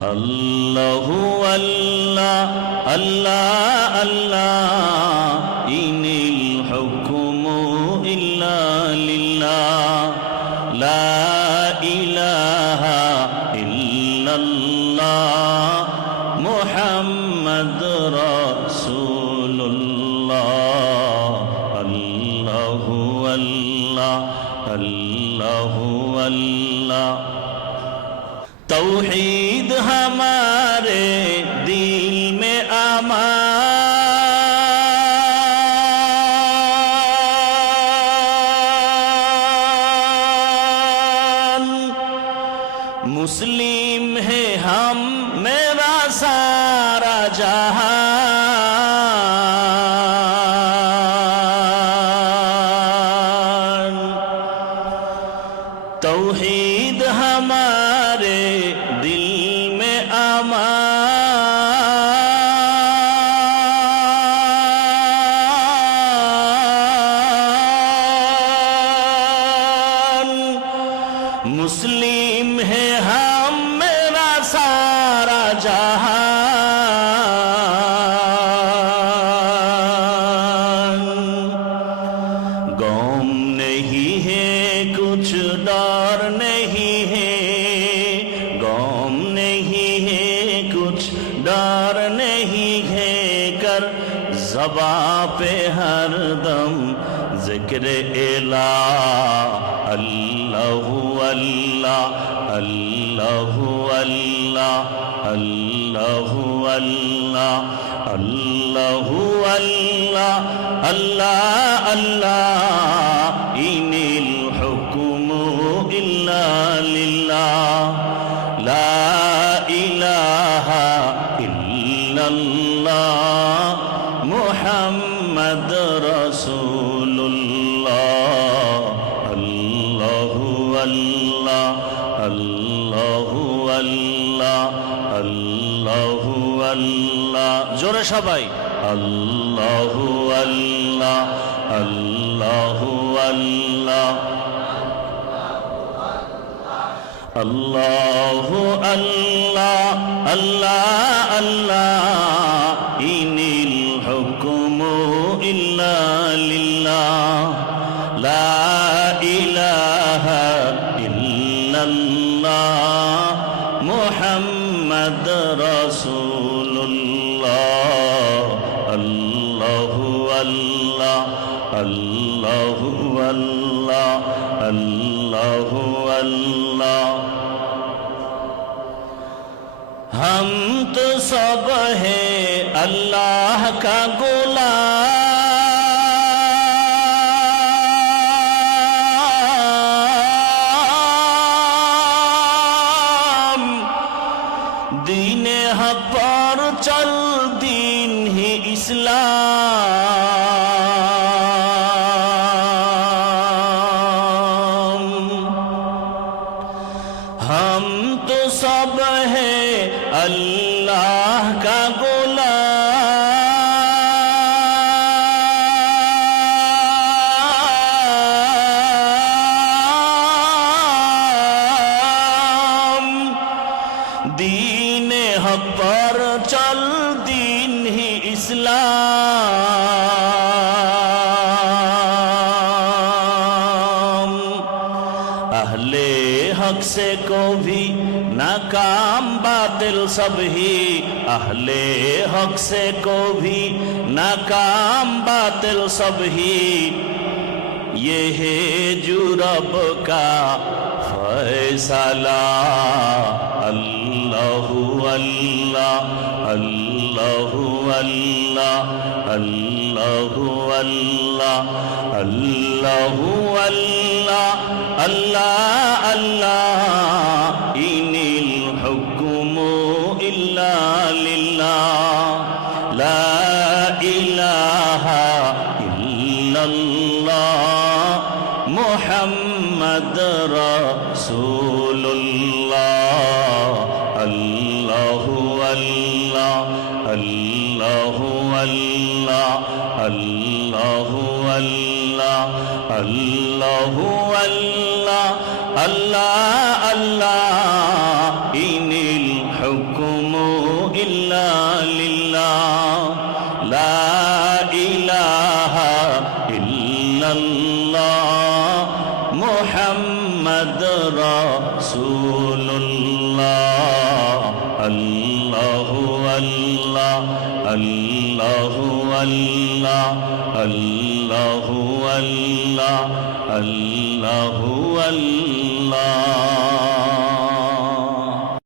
আল্লাহু আল্লাহ আল্লাহ আল্লাহ ইনিল হুকমু ইল্লা লিল্লাহ লা ইলাহা ইল্লাল্লাহ মুহাম্মাদুর রাসূলুল্লাহ আল্লাহু আল্লাহ আল্লাহু আল্লাহ तौहीद हमारे दिल में अमान मुस्लिम है हम मेरा सारा जहान तौहीद हमारे दिल में अमान मुस्लिम है हम मेरा सारा जहान गम नहीं है कुछ डर नहीं है गम नहीं है कुछ डर नहीं है कर ज़बा पे हर दम ज़िक्र इला अल्लाहु अल्लाह अल्लाहु अल्लाह अल्लाहु अल्लाह अल्लाहु अल्लाह अल्लाह अल्लाह इनिल हुक्मु इल्ला लिल्लाह ला इलाहा इल्लल्लाह मुहम्मद रसूलुल्लाह अल्लाहु अल्लाह अल्लाहु अल्लाह अल्लाहु अल्लाह जोरे सबाई अल्लाहु अल्लाह अल्लाहु अल्लाह अल्लाहु अल्लाह अल्लाह अल्लाह इनिल हुक्मु इल्ला लिल्लाह ला इलाहा इल्लल्लाह मुहम्मद रसूलुल्लाह अल्लाहु अल्लाह अल्लाहु अल्लाह अल्लाहु अल्लाह हम तो सब है अल्लाह का गुलाम दीने हक पर चल दीन ही इस्लाम हम तो सब है अल्लाह का गुलाम दीन हक पर चल दीन ही इस्लाम अहले हक से को भी नाकाम बातिल सब ही अहले हक से को भी नाकाम बातिल सब ही ये है जो रब का फैसला अल्लाहु अल्लाह अल्लाहु अल्लाह अल्लाहु अल्लाह अल्लाहु अल्लाह अल्लाह अल्लाह इनिल हुक्मु इल्ला लिल्लाह ला इलाहा इल्लल्लाह मुहम्मद रसूलुल्लाह अल्लाहु अल्लाह अल्लाहु अल्लाह अल्लाहु अल्लाह अल्लाहु अल्लाह अल्लाह अल्लाह इनिल हुक्म ইল্লা লিল্লাহ লা ইলাহা ইল্লাল্লাহ মুহাম্মাদুর রাসূলুল্লাহ আল্লাহু আল্লাহ আল্লাহু আল্লাহ আল্লাহু আল্লাহ আল্লাহু আল্লাহ